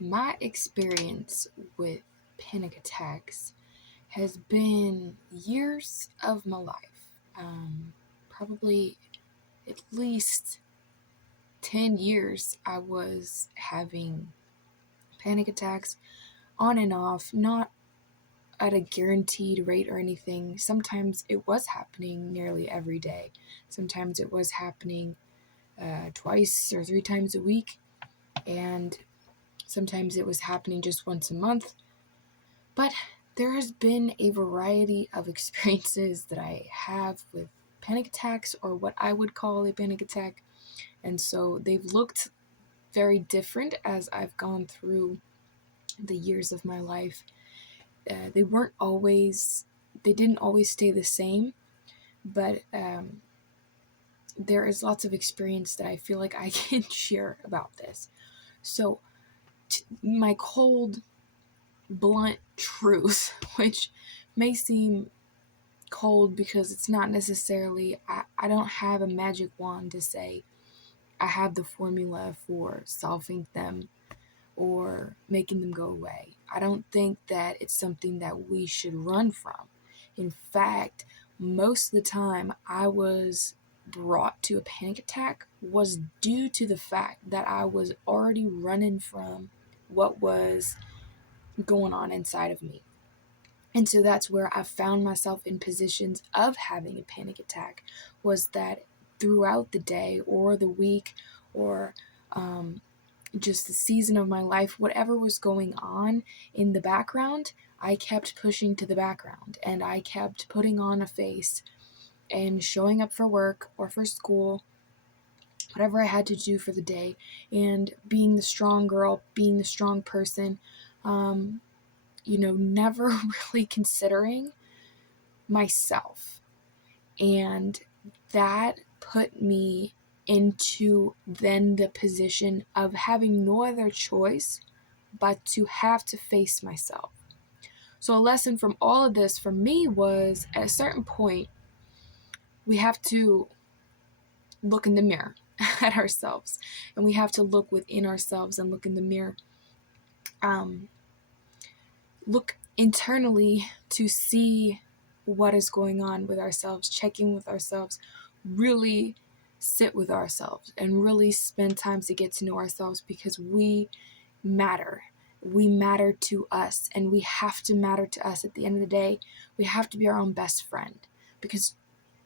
My experience with panic attacks has been years of my life. Probably at least 10 years I was having panic attacks on and off, not at a guaranteed rate or anything. Sometimes it was happening nearly every day. Sometimes it was happening twice or three times a week. And sometimes it was happening just once a month. But there has been a variety of experiences that I have with panic attacks, or what I would call a panic attack. And so they've looked very different as I've gone through the years of my life. They didn't always stay the same, but there is lots of experience that I feel like I can share about this. So, my cold, blunt truth, which may seem cold because it's not necessarily, I don't have a magic wand to say I have the formula for solving them or making them go away. I don't think that it's something that we should run from. In fact, most of the time I was brought to a panic attack was due to the fact that I was already running from what was going on inside of me. And so that's where I found myself in positions of having a panic attack, was that throughout the day or the week or just the season of my life, whatever was going on in the background, I kept pushing to the background and I kept putting on a face and showing up for work or for school, whatever I had to do for the day, and being the strong girl, being the strong person, never really considering myself. And that put me into then the position of having no other choice but to have to face myself. So a lesson from all of this for me was, at a certain point, we have to look in the mirror at ourselves, and we have to look within ourselves and look in the mirror. Look internally to see what is going on with ourselves, check in with ourselves, really sit with ourselves and really spend time to get to know ourselves, because we matter. We matter to us, and we have to matter to us. At the end of the day, we have to be our own best friend, because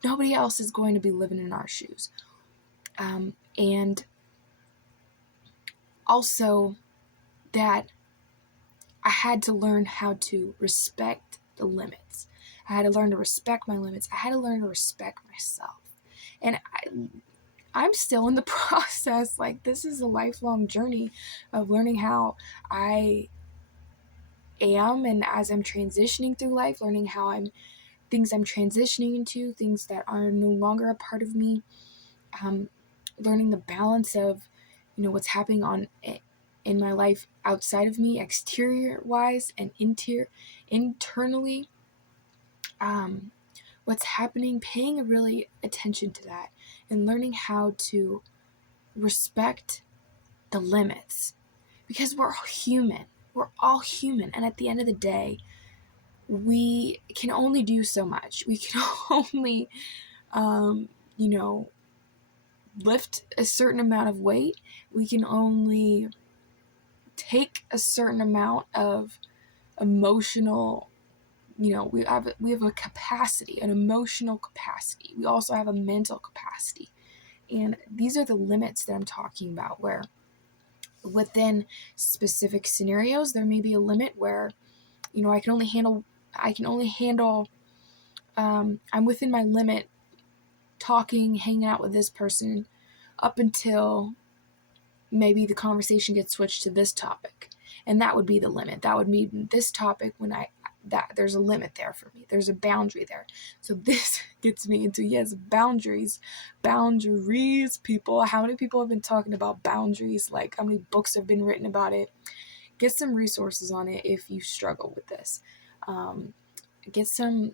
nobody else is going to be living in our shoes. And also that I had to learn how to respect the limits. I had to learn to respect my limits. I had to learn to respect myself. And I'm still in the process. Like, this is a lifelong journey of learning how I am, and as I'm transitioning through life, learning how things I'm transitioning into, things that are no longer a part of me, learning the balance of, what's happening in my life outside of me, exterior wise, and internally, what's happening, paying really attention to that, and learning how to respect the limits, because we're all human. We're all human, and at the end of the day, we can only do so much. We can only, lift a certain amount of weight. We can only take a certain amount of emotional, we have a capacity, an emotional capacity. We also have a mental capacity. And these are the limits that I'm talking about, where within specific scenarios, there may be a limit where, I can only handle, I'm within my limit talking, hanging out with this person up until maybe the conversation gets switched to this topic. And that would be the limit. That would mean this topic, there's a limit there for me. There's a boundary there. So this gets me into, yes, boundaries, people. How many people have been talking about boundaries? Like, how many books have been written about it? Get some resources on it if you struggle with this. Get some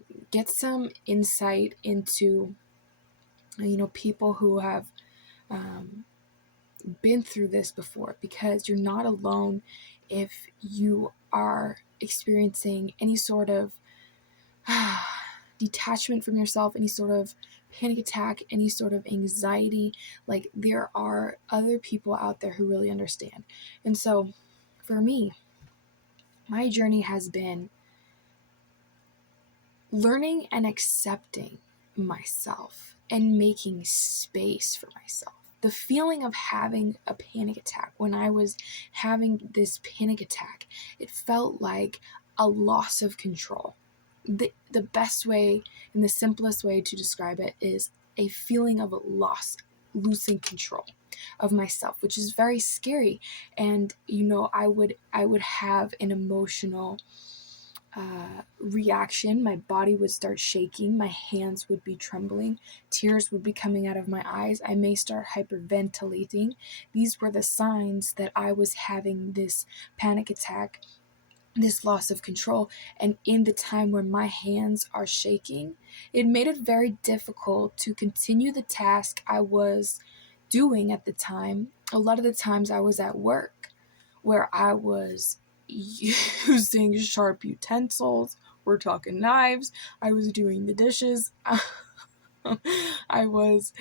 insight into, people who have been through this before, because you're not alone if you are experiencing any sort of detachment from yourself, any sort of panic attack, any sort of anxiety, like there are other people out there who really understand. And so for me, my journey has been learning and accepting myself and making space for myself. The feeling of having a panic attack, when I was having this panic attack, it felt like a loss of control. The best way and the simplest way to describe it is a feeling of losing control of myself, which is very scary. And I would have an emotional reaction. My body would start shaking, my hands would be trembling, tears would be coming out of my eyes, I may start hyperventilating. These were the signs that I was having this panic attack, this loss of control. And in the time when my hands are shaking, it made it very difficult to continue the task I was doing at the time. A lot of the times I was at work where I was using sharp utensils, we're talking knives, I was doing the dishes, I was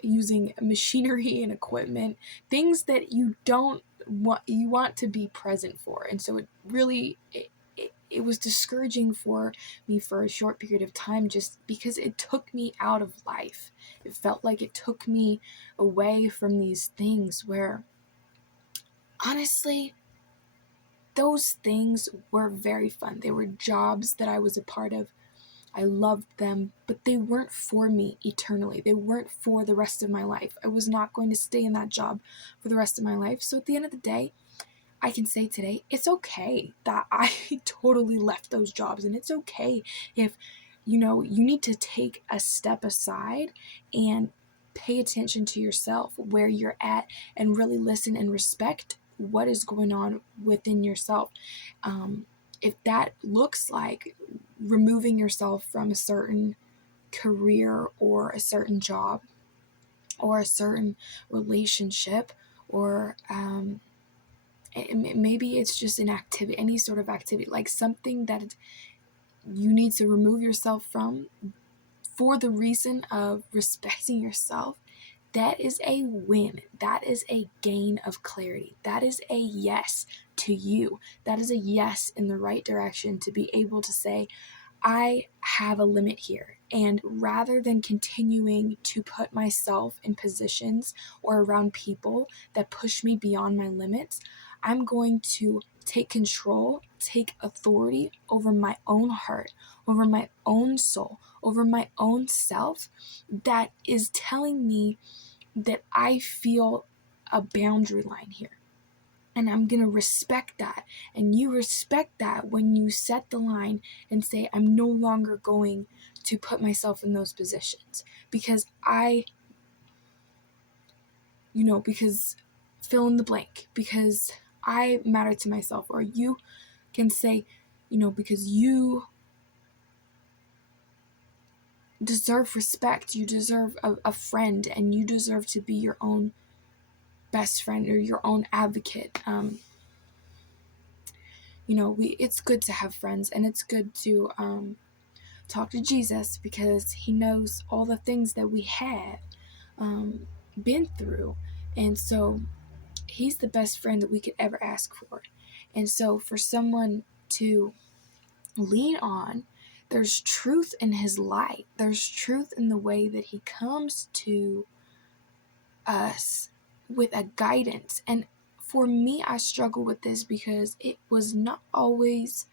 using machinery and equipment, things that you want to be present for. And so it was discouraging for me for a short period of time, just because it took me out of life. It felt like it took me away from these things where, honestly, those things were very fun. They were jobs that I was a part of. I loved them, but they weren't for me eternally. They weren't for the rest of my life. I was not going to stay in that job for the rest of my life. So at the end of the day, I can say today, it's okay that I totally left those jobs. And it's okay if, you need to take a step aside and pay attention to yourself, where you're at, and really listen and respect what is going on within yourself. If that looks like removing yourself from a certain career or a certain job or a certain relationship, or maybe it's just an activity, any sort of activity, like something that you need to remove yourself from for the reason of respecting yourself, that is a win. That is a gain of clarity. That is a yes to you. That is a yes in the right direction, to be able to say, I have a limit here. And rather than continuing to put myself in positions or around people that push me beyond my limits, I'm going to take control, take authority over my own heart, over my own soul, over my own self, that is telling me that I feel a boundary line here. And I'm going to respect that. And you respect that when you set the line and say, I'm no longer going to put myself in those positions, because because fill in the blank, because I matter to myself. Or you can say, because you deserve respect, you deserve a friend, and you deserve to be your own best friend or your own advocate. It's good to have friends, and it's good to talk to Jesus, because he knows all the things that we have been through. And so he's the best friend that we could ever ask for. And so for someone to lean on, there's truth in his light. There's truth in the way that he comes to us with a guidance. And for me, I struggle with this because it was not always,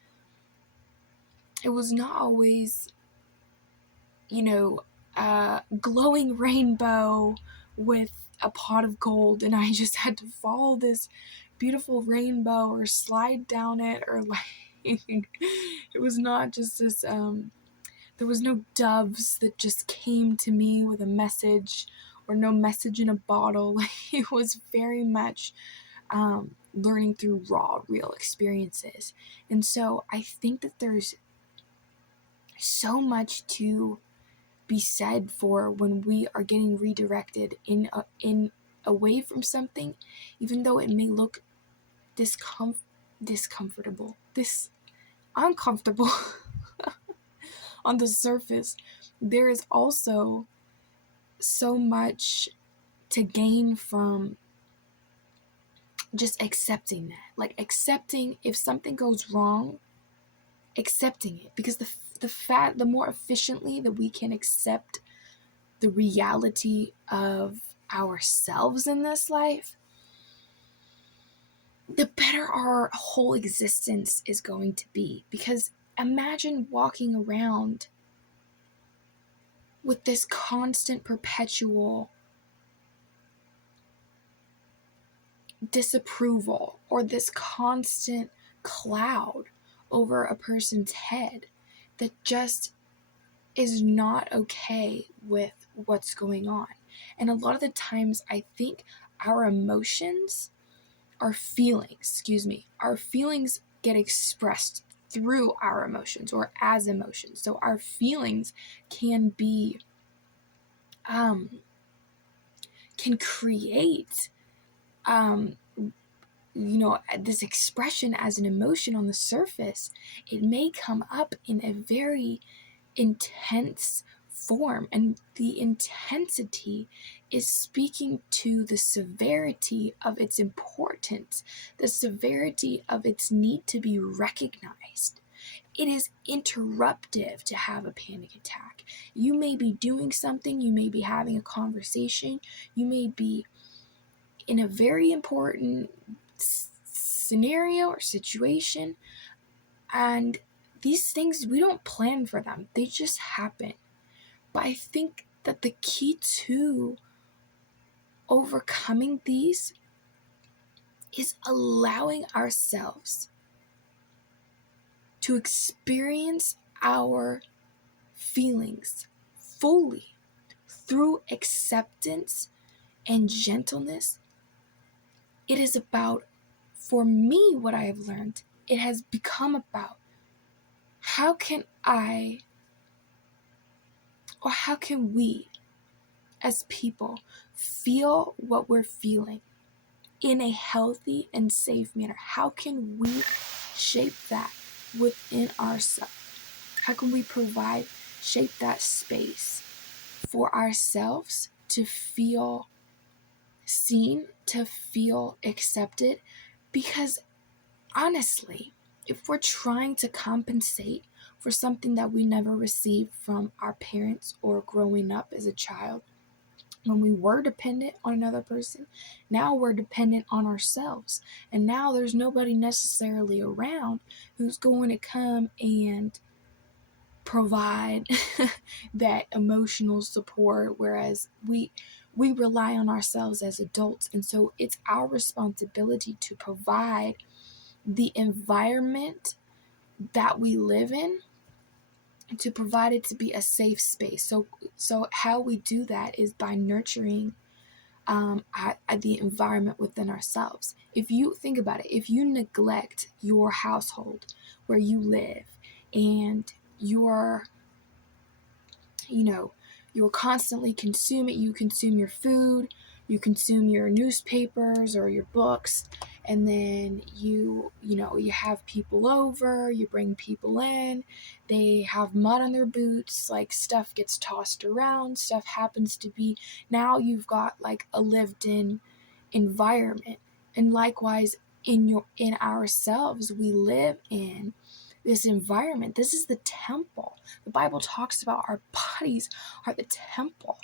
glowing rainbow with a pot of gold, and I just had to follow this beautiful rainbow or slide down it, or like it was not just this there was no doves that just came to me with a message, or no message in a bottle. It was very much learning through raw, real experiences. And so I think that there's so much to be said for when we are getting redirected in away from something, even though it may look this uncomfortable on the surface, there is also so much to gain from just accepting that. Like accepting if something goes wrong, accepting it. Because the more efficiently that we can accept the reality of ourselves in this life, the better our whole existence is going to be. Because imagine walking around with this constant, perpetual disapproval or this constant cloud over a person's head that just is not okay with what's going on. And a lot of the times I think our emotions, our feelings get expressed through our emotions or as emotions. So our feelings can be can create this expression as an emotion on the surface. It may come up in a very intense form, and the intensity is speaking to the severity of its importance, the severity of its need to be recognized. It is interruptive to have a panic attack. You may be doing something, you may be having a conversation, you may be in a very important scenario or situation, and these things, we don't plan for them. They just happen. But I think that the key to overcoming these is allowing ourselves to experience our feelings fully through acceptance and gentleness. It is about, for me, what I have learned, it has become about how can we as people feel what we're feeling in a healthy and safe manner? How can we shape that within ourselves? How can we shape that space for ourselves to feel seen, to feel accepted? Because honestly, if we're trying to compensate for something that we never received from our parents or growing up as a child, when we were dependent on another person, now we're dependent on ourselves. And now there's nobody necessarily around who's going to come and provide that emotional support, whereas we rely on ourselves as adults. And so it's our responsibility to provide the environment that we live in, to provide it to be a safe space. So how we do that is by nurturing the environment within ourselves. If you think about it, if you neglect your household where you live, and you're constantly you consume your food, you consume your newspapers or your books, and then you have people over, you bring people in, they have mud on their boots, like stuff gets tossed around, stuff happens to be, now you've got like a lived in environment. And likewise in ourselves, we live in this environment. This is the temple. The Bible talks about our bodies are the temple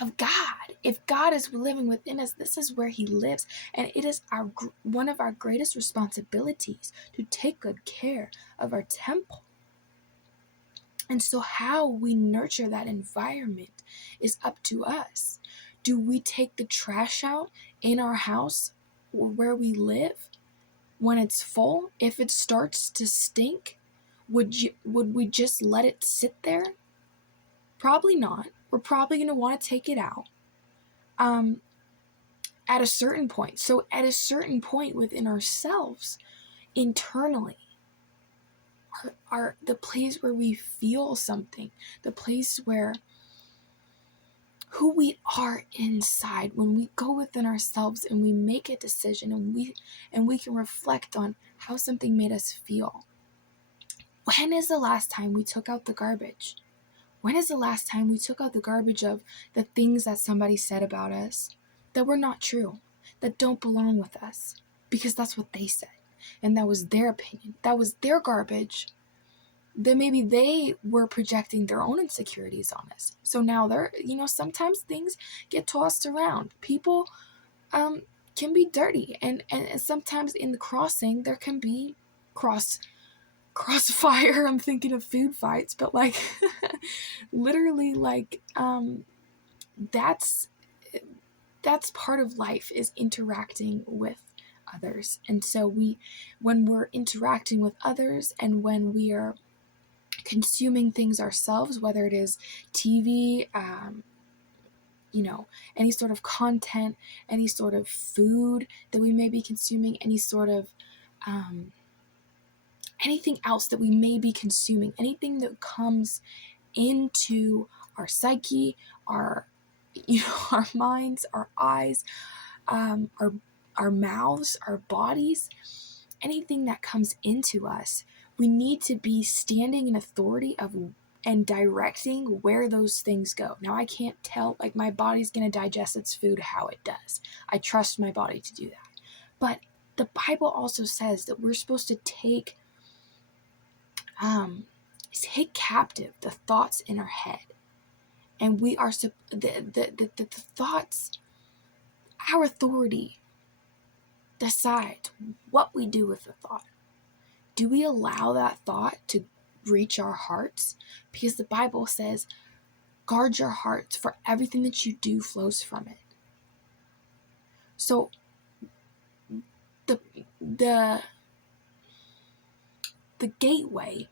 of God. If God is living within us, this is where he lives. And it is one of our greatest responsibilities to take good care of our temple. And so how we nurture that environment is up to us. Do we take the trash out in our house or where we live when it's full? If it starts to stink, would we just let it sit there? Probably not. We're probably going to want to take it out at a certain point. So at a certain point within ourselves, internally, are the place where we feel something, the place where who we are inside, when we go within ourselves and we make a decision, and we can reflect on how something made us feel. When is the last time we took out the garbage? When is the last time we took out the garbage of the things that somebody said about us that were not true, that don't belong with us, because that's what they said, and that was their opinion, that was their garbage, then maybe they were projecting their own insecurities on us. So now they're, sometimes things get tossed around. People can be dirty, and sometimes in the crossing there can be crossfire. I'm thinking of food fights, but like literally, like that's part of life, is interacting with others. And so when we're interacting with others, and when we are consuming things ourselves, whether it is TV, any sort of content, any sort of food that we may be consuming, any sort of anything else that we may be consuming, anything that comes into our psyche, our our minds, our eyes, our mouths, our bodies, anything that comes into us, we need to be standing in authority of and directing where those things go. Now, I can't tell, like, my body's going to digest its food how it does. I trust my body to do that. But the Bible also says that we're supposed to take captive the thoughts in our head. And we are the thoughts, our authority decides what we do with the thought. Do we allow that thought to reach our hearts? Because the Bible says, guard your hearts, for everything that you do flows from it. So the gateway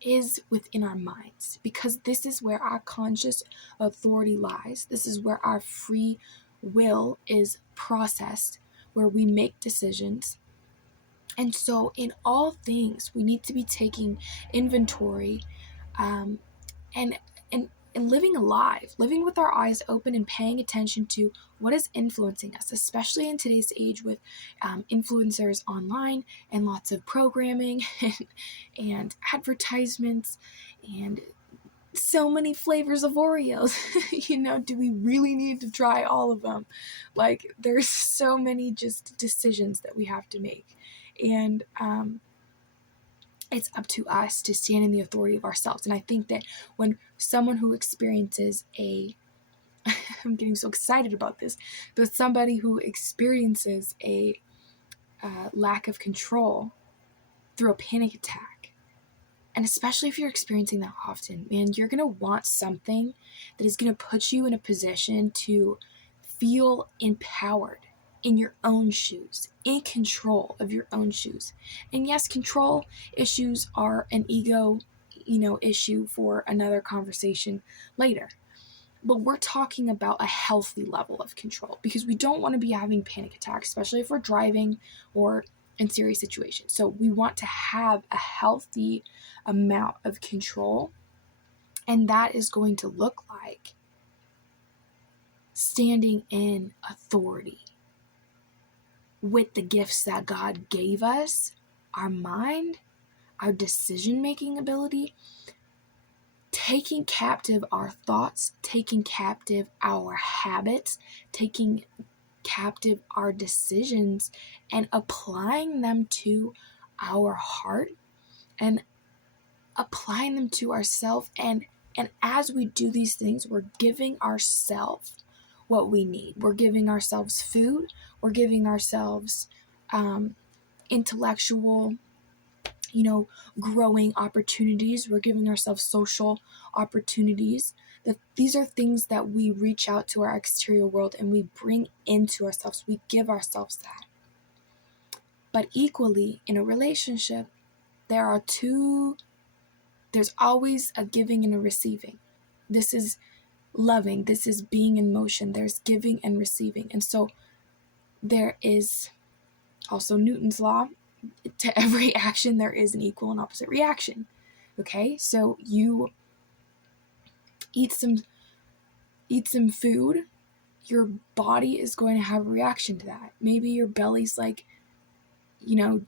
is within our minds, because this is where our conscious authority lies. This is where our free will is processed, where we make decisions. And so in all things, we need to be taking inventory, and living alive, living with our eyes open, and paying attention to what is influencing us, especially in today's age with influencers online, and lots of programming and advertisements, and so many flavors of Oreos. Do we really need to try all of them? Like, there's so many just decisions that we have to make. And it's up to us to stand in the authority of ourselves. And I think that when someone who experiences I'm getting so excited about this, but somebody who experiences a lack of control through a panic attack, and especially if you're experiencing that often, man, you're going to want something that is going to put you in a position to feel empowered in your own shoes, in control of your own shoes. And yes, control issues are an ego, issue for another conversation later. But we're talking about a healthy level of control, because we don't want to be having panic attacks, especially if we're driving or in serious situations. So we want to have a healthy amount of control, and that is going to look like standing in authority with the gifts that God gave us, our mind, our decision-making ability, taking captive our thoughts, taking captive our habits, taking captive our decisions, and applying them to our heart, and applying them to ourselves. And as we do these things, we're giving ourselves what we need. We're giving ourselves food. We're giving ourselves intellectual, growing opportunities. We're giving ourselves social opportunities. That these are things that we reach out to our exterior world and we bring into ourselves. We give ourselves that. But equally, in a relationship, there's always a giving and a receiving. This is loving. This is being in motion. There's giving and receiving. And so there is also Newton's law. To every action, there is an equal and opposite reaction. Okay? So you eat some eat some food, your body is going to have a reaction to that. Maybe your belly's like,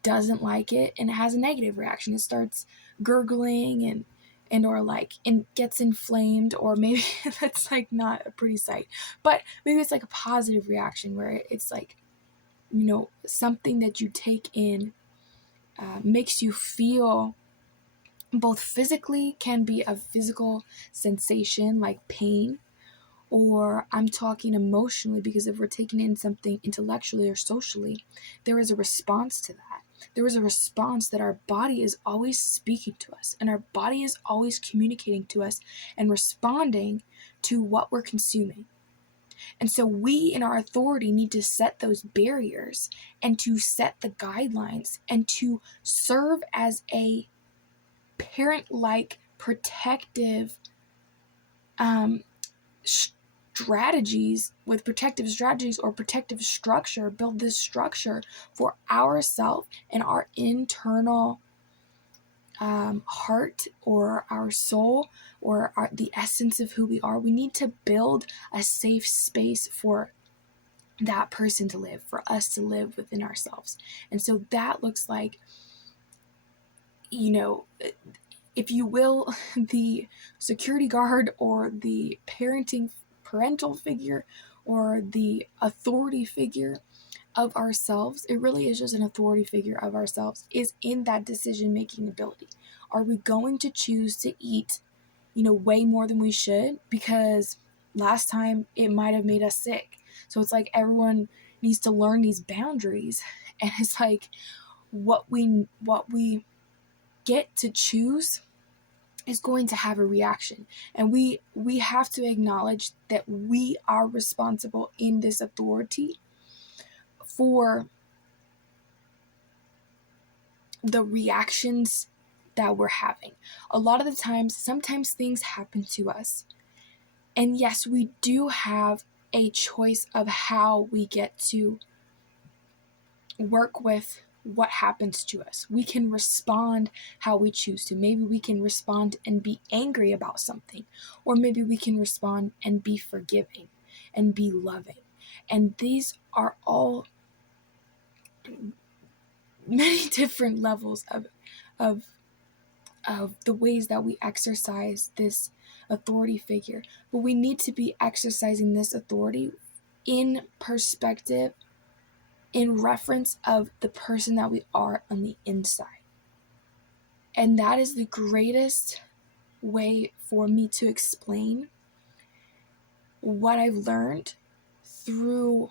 doesn't like it and it has a negative reaction. It starts gurgling and gets inflamed, or maybe that's like not a pretty sight, but maybe it's like a positive reaction where it's like, something that you take in makes you feel both physically, can be a physical sensation like pain, or I'm talking emotionally, because if we're taking in something intellectually or socially, there is a response to that. There is a response that our body is always speaking to us, and our body is always communicating to us and responding to what we're consuming. And so we in our authority need to set those barriers and to set the guidelines and to serve as a parent-like protective strategies or protective structure, build this structure for ourself and our internal heart, or our soul, or the essence of who we are. We need to build a safe space for that person to live, for us to live within ourselves. And so that looks like, if you will, the security guard or the parental figure or the authority figure of ourselves. It really is just an authority figure of ourselves, is in that decision-making ability. Are we going to choose to eat, way more than we should because last time it might have made us sick? So it's like everyone needs to learn these boundaries, and it's like what we get to choose is going to have a reaction, and we have to acknowledge that we are responsible in this authority for the reactions that we're having. A lot of the times, sometimes things happen to us, and yes, we do have a choice of how we get to work with what happens to us. We can respond how we choose to. Maybe we can respond and be angry about something, or maybe we can respond and be forgiving and be loving. And these are all many different levels of the ways that we exercise this authority figure. But we need to be exercising this authority in perspective, in reference of the person that we are on the inside. And that is the greatest way for me to explain what I've learned through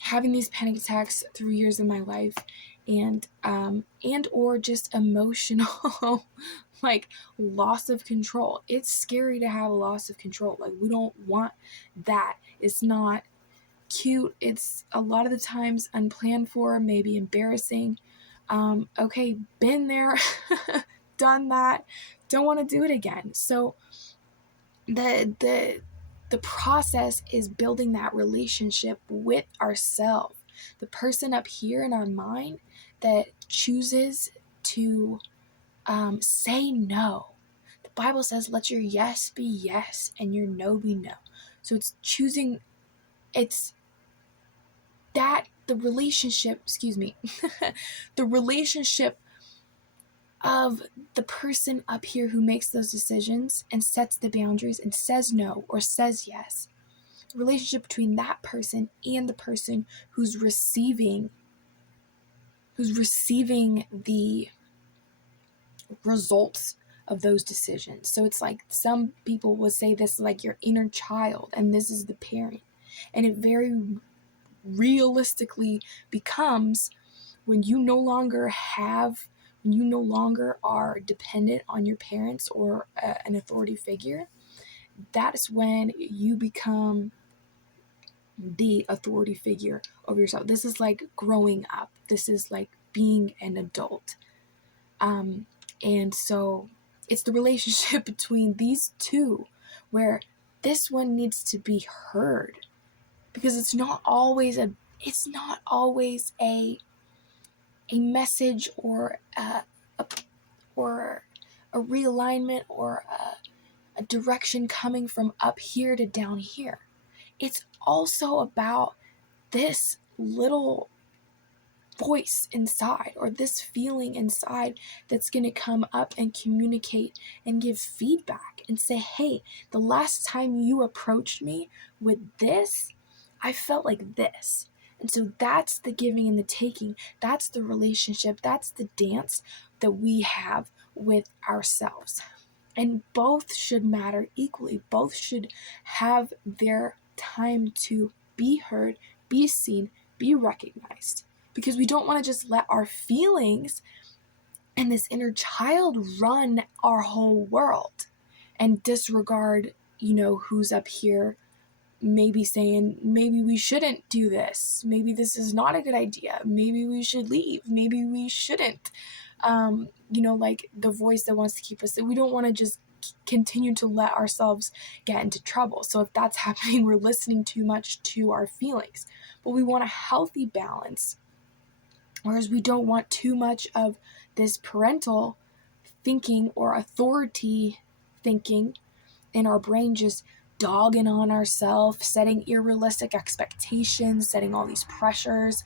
having these panic attacks through years of my life, and or just emotional like loss of control. It's scary to have a loss of control. Like, we don't want that. It's not cute. It's a lot of the times unplanned for, maybe embarrassing. Okay, been there, done that, don't want to do it again. So the process is building that relationship with ourselves, the person up here in our mind that chooses to say no. The Bible says, let your yes be yes and your no be no. So it's choosing, it's that the relationship the relationship of the person up here who makes those decisions and sets the boundaries and says no or says yes. The relationship between that person and the person who's receiving the results of those decisions. So it's like, some people would say this, like your inner child, and this is the parent. And it very realistically becomes when you no longer are dependent on your parents or an authority figure. That's when you become the authority figure over yourself. This is like growing up. This is like being an adult. And so it's the relationship between these two where this one needs to be heard, because it's not always a message or a realignment or a direction coming from up here to down here. It's also about this little voice inside, or this feeling inside, that's going to come up and communicate and give feedback and say, hey, the last time you approached me with this, I felt like this. And so that's the giving and the taking. That's the relationship. That's the dance that we have with ourselves. And both should matter equally. Both should have their time to be heard, be seen, be recognized. Because we don't want to just let our feelings and this inner child run our whole world and disregard, who's up here maybe saying, maybe we shouldn't do this. Maybe this is not a good idea. Maybe we should leave. Maybe we shouldn't. Like the voice that wants to keep us. We don't want to just continue to let ourselves get into trouble. So if that's happening, we're listening too much to our feelings. But we want a healthy balance. Whereas we don't want too much of this parental thinking or authority thinking in our brain, just dogging on ourselves, setting unrealistic expectations, setting all these pressures,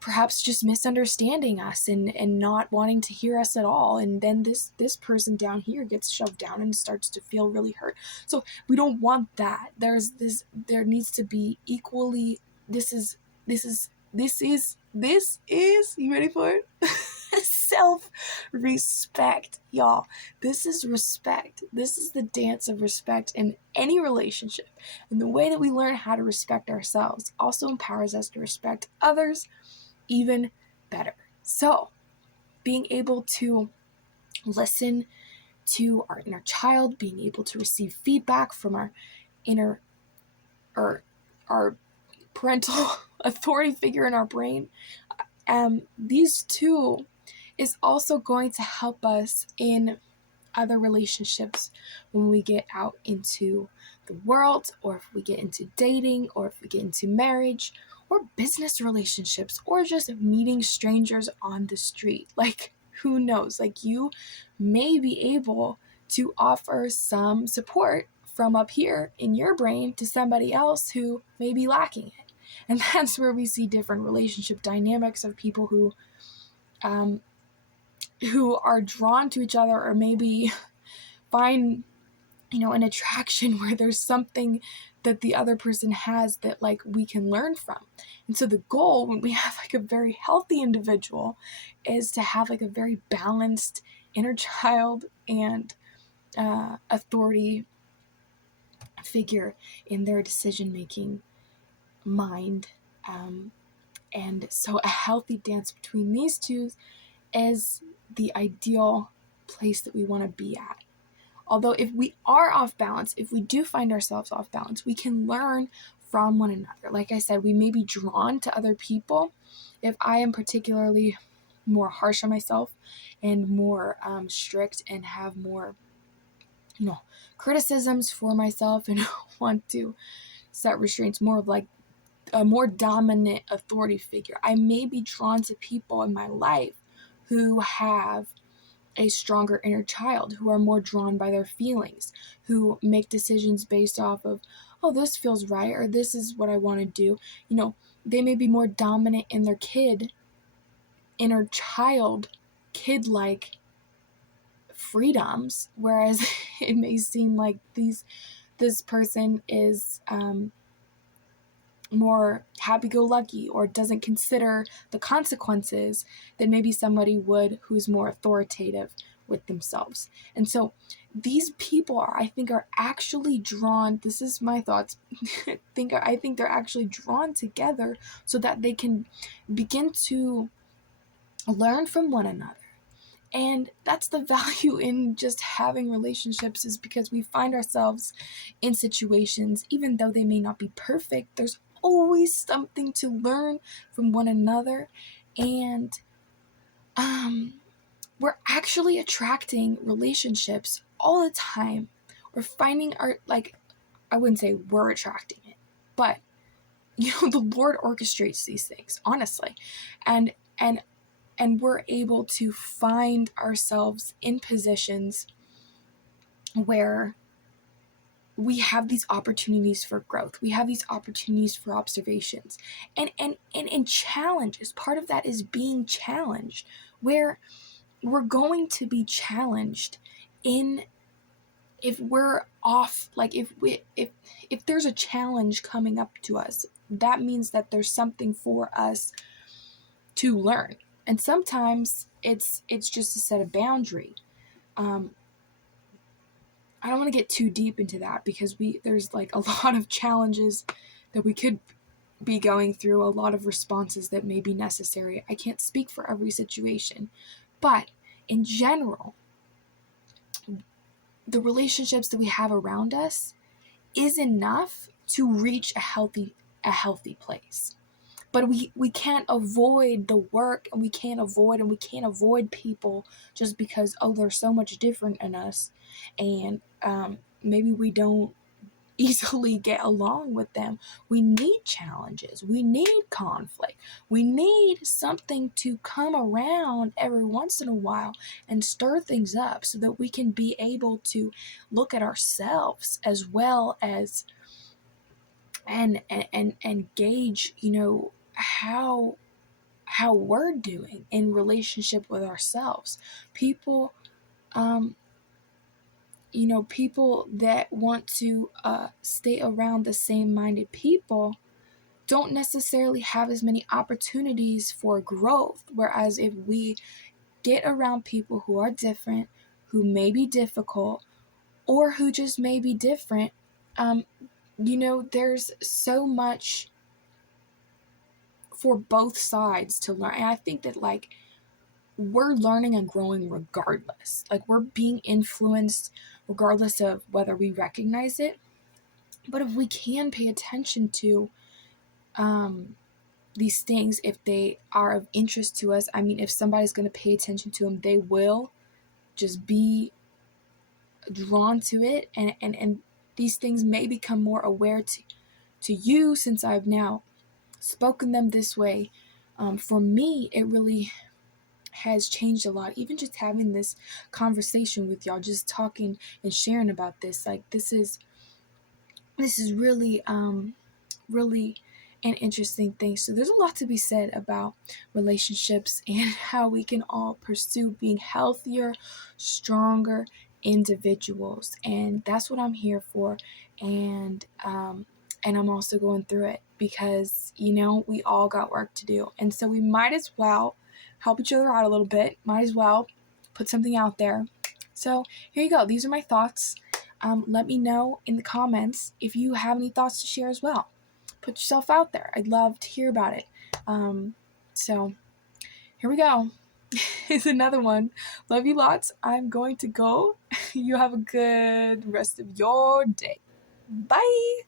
perhaps just misunderstanding us and not wanting to hear us at all. And then this person down here gets shoved down and starts to feel really hurt. So we don't want that. There needs to be equally, this is, you ready for it? Self-respect, y'all. This is respect. This is the dance of respect in any relationship. And the way that we learn how to respect ourselves also empowers us to respect others even better. So, being able to listen to our inner child, being able to receive feedback from our inner, or our parental authority figure in our brain, these two is also going to help us in other relationships when we get out into the world, or if we get into dating, or if we get into marriage, or business relationships, or just meeting strangers on the street. Like, who knows? Like, you may be able to offer some support from up here in your brain to somebody else who may be lacking it. And that's where we see different relationship dynamics of people who are drawn to each other, or maybe find, an attraction where there's something that the other person has that like we can learn from. And so the goal when we have like a very healthy individual is to have like a very balanced inner child and authority figure in their decision-making mind. And so a healthy dance between these two is the ideal place that we want to be at. Although if we are off balance, if we do find ourselves off balance, we can learn from one another. Like I said, we may be drawn to other people. If I am particularly more harsh on myself and more strict and have more, criticisms for myself and want to set restraints, more of like a more dominant authority figure, I may be drawn to people in my life who have a stronger inner child, who are more drawn by their feelings, who make decisions based off of, oh, this feels right, or this is what I want to do. They may be more dominant in their inner child, kid-like freedoms, whereas it may seem like this person is more happy-go-lucky, or doesn't consider the consequences that maybe somebody would who's more authoritative with themselves. And so these people I think are actually drawn, this is my thoughts, I think they're actually drawn together so that they can begin to learn from one another. And that's the value in just having relationships, is because we find ourselves in situations, even though they may not be perfect, there's always something to learn from one another. And we're actually attracting relationships all the time. We're finding I wouldn't say we're attracting it, but the Lord orchestrates these things, honestly. And we're able to find ourselves in positions where we have these opportunities for growth. We have these opportunities for observations and challenges. Part of that is being challenged, where we're going to be challenged in, if we're off, like if there's a challenge coming up to us, that means that there's something for us to learn. And sometimes it's just to set a boundary. I don't want to get too deep into that, because there's like a lot of challenges that we could be going through, a lot of responses that may be necessary. I can't speak for every situation, but in general, the relationships that we have around us is enough to reach a healthy place. But we can't avoid the work, and we can't avoid people just because, oh, they're so much different than us, and maybe we don't easily get along with them. We need challenges. We need conflict. We need something to come around every once in a while and stir things up, so that we can be able to look at ourselves as well as and gauge, how we're doing in relationship with ourselves. People people that want to stay around the same minded people don't necessarily have as many opportunities for growth, whereas if we get around people who are different, who may be difficult, or who just may be different, there's so much for both sides to learn. And I think that, like, we're learning and growing regardless. Like, we're being influenced regardless of whether we recognize it. But if we can pay attention to these things, if they are of interest to us, I mean, if somebody's going to pay attention to them, they will just be drawn to it. And these things may become more aware to you, since I've now spoken them this way. For me, it really has changed a lot. Even just having this conversation with y'all, just talking and sharing about this, like, this is really really an interesting thing. So there's a lot to be said about relationships and how we can all pursue being healthier, stronger individuals. And that's what I'm here for. And I'm also going through it because, we all got work to do. And so we might as well help each other out a little bit. Might as well put something out there. So here you go. These are my thoughts. Let me know in the comments if you have any thoughts to share as well. Put yourself out there. I'd love to hear about it. So here we go. Here's another one. Love you lots. I'm going to go. You have a good rest of your day. Bye.